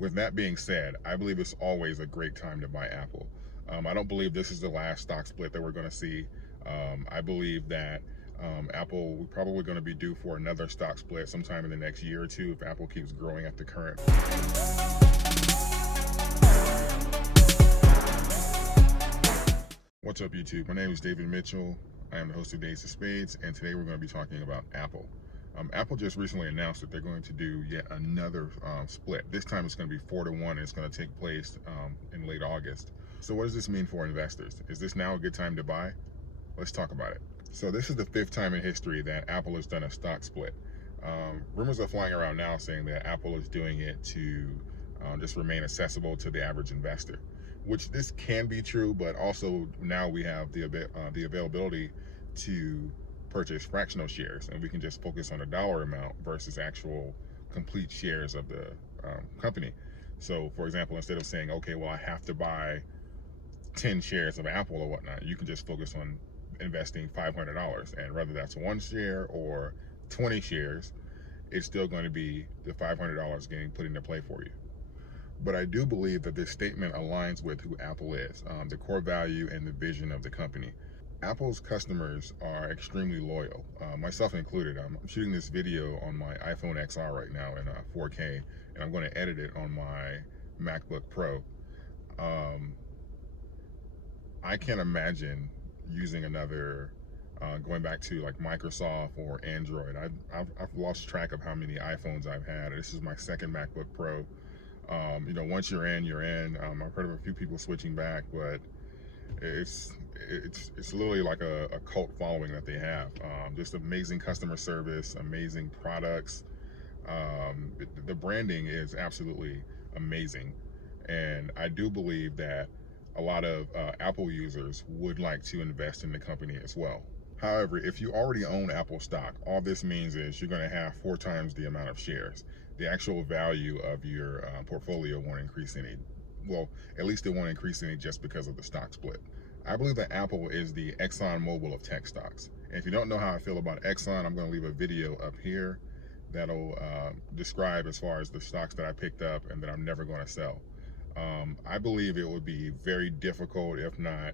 With that being said, I believe it's always a great time to buy Apple. I don't believe this is the last stock split that we're going to see. I believe that Apple, we're probably going to be due for another stock split sometime in the next year or two if Apple keeps growing at the current. What's up, YouTube? My name is David Mitchell. I am the host of Days of Spades, and today we're going to be talking about Apple. Apple just recently announced that they're going to do yet another split. This time it's going to be 4-to-1, and it's going to take place in late August. So what does this mean for investors? Is this now a good time to buy? Let's talk about it. So this is the 5th time in history that Apple has done a stock split. Rumors are flying around now saying that Apple is doing it to just remain accessible to the average investor, which this can be true, but also now we have the availability to purchase fractional shares, and we can just focus on a dollar amount versus actual complete shares of the company. So for example, instead of saying, okay, well, I have to buy 10 shares of Apple or whatnot, you can just focus on investing $500, and whether that's 1 share or 20 shares, it's still going to be the $500 getting put into play for you. But I do believe that this statement aligns with who Apple is, the core value and the vision of the company. Apple's customers are extremely loyal, myself included. I'm shooting this video on my iPhone XR right now in 4K, and I'm going to edit it on my MacBook Pro. I can't imagine using another, going back to like Microsoft or Android. I've lost track of how many iPhones I've had. This is my 2nd MacBook Pro. You know, once you're in, you're in. I've heard of a few people switching back, but it's literally like a cult following that they have. Just amazing customer service, amazing products. The branding is absolutely amazing, and I do believe that a lot of Apple users would like to invest in the company as well. However, if you already own Apple stock, all this means is you're going to have 4 times the amount of shares. The actual value of your portfolio won't increase any. Well, at least it won't increase any just because of the stock split. I believe that Apple is the ExxonMobil of tech stocks. And if you don't know how I feel about Exxon, I'm going to leave a video up here that'll describe as far as the stocks that I picked up and that I'm never going to sell. I believe it would be very difficult, if not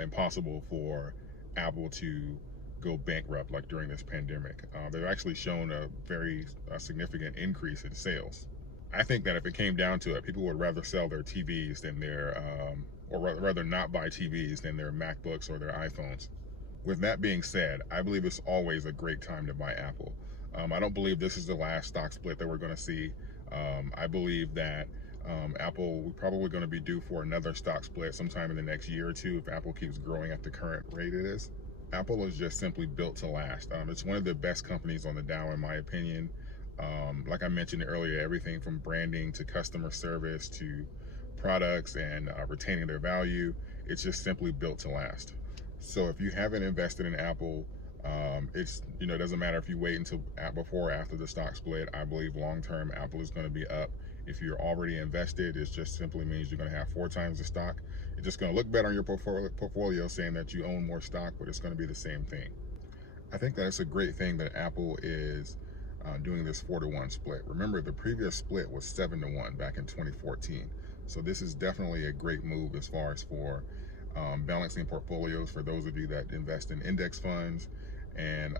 impossible, for Apple to go bankrupt like during this pandemic. They've actually shown a very significant increase in sales. I think that if it came down to it, people would rather sell their TVs than their, or rather not buy TVs than their MacBooks or their iPhones. With that being said, I believe it's always a great time to buy Apple. I don't believe this is the last stock split that we're going to see. I believe that Apple, we're probably going to be due for another stock split sometime in the next year or two if Apple keeps growing at the current rate it is. Apple is just simply built to last. It's one of the best companies on the Dow, in my opinion. Like I mentioned earlier, everything from branding to customer service to products and retaining their value, it's just simply built to last. So if you haven't invested in Apple, it doesn't matter if you wait until before or after the stock split. I believe long-term Apple is going to be up. If you're already invested, it just simply means you're going to have 4 times the stock. It's just going to look better on your portfolio saying that you own more stock, but it's going to be the same thing. I think that it's a great thing that Apple is doing this 4-to-1 split. Remember, the previous split was 7-to-1 back in 2014. So this is definitely a great move as far as for balancing portfolios for those of you that invest in index funds, and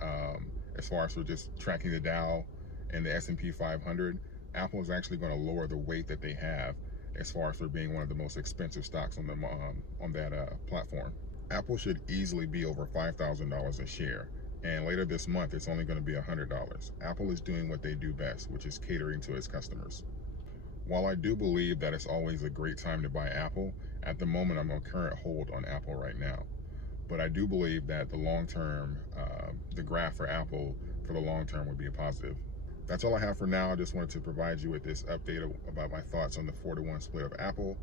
as far as for just tracking the Dow and the S&P 500. Apple is actually going to lower the weight that they have as far as for being one of the most expensive stocks on that platform. Apple should easily be over $5,000 a share, and later this month it's only going to be $100. Apple is doing what they do best, which is catering to its customers. While I do believe that it's always a great time to buy Apple, at the moment I'm on current hold on Apple right now. But I do believe that the long term, the graph for Apple for the long term would be a positive. That's all I have for now. I just wanted to provide you with this update about my thoughts on the 4-to-1 split of Apple.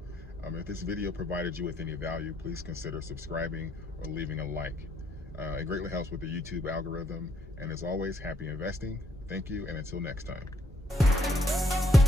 If this video provided you with any value, please consider subscribing or leaving a like. It greatly helps with the YouTube algorithm. And as always, happy investing. Thank you, and until next time.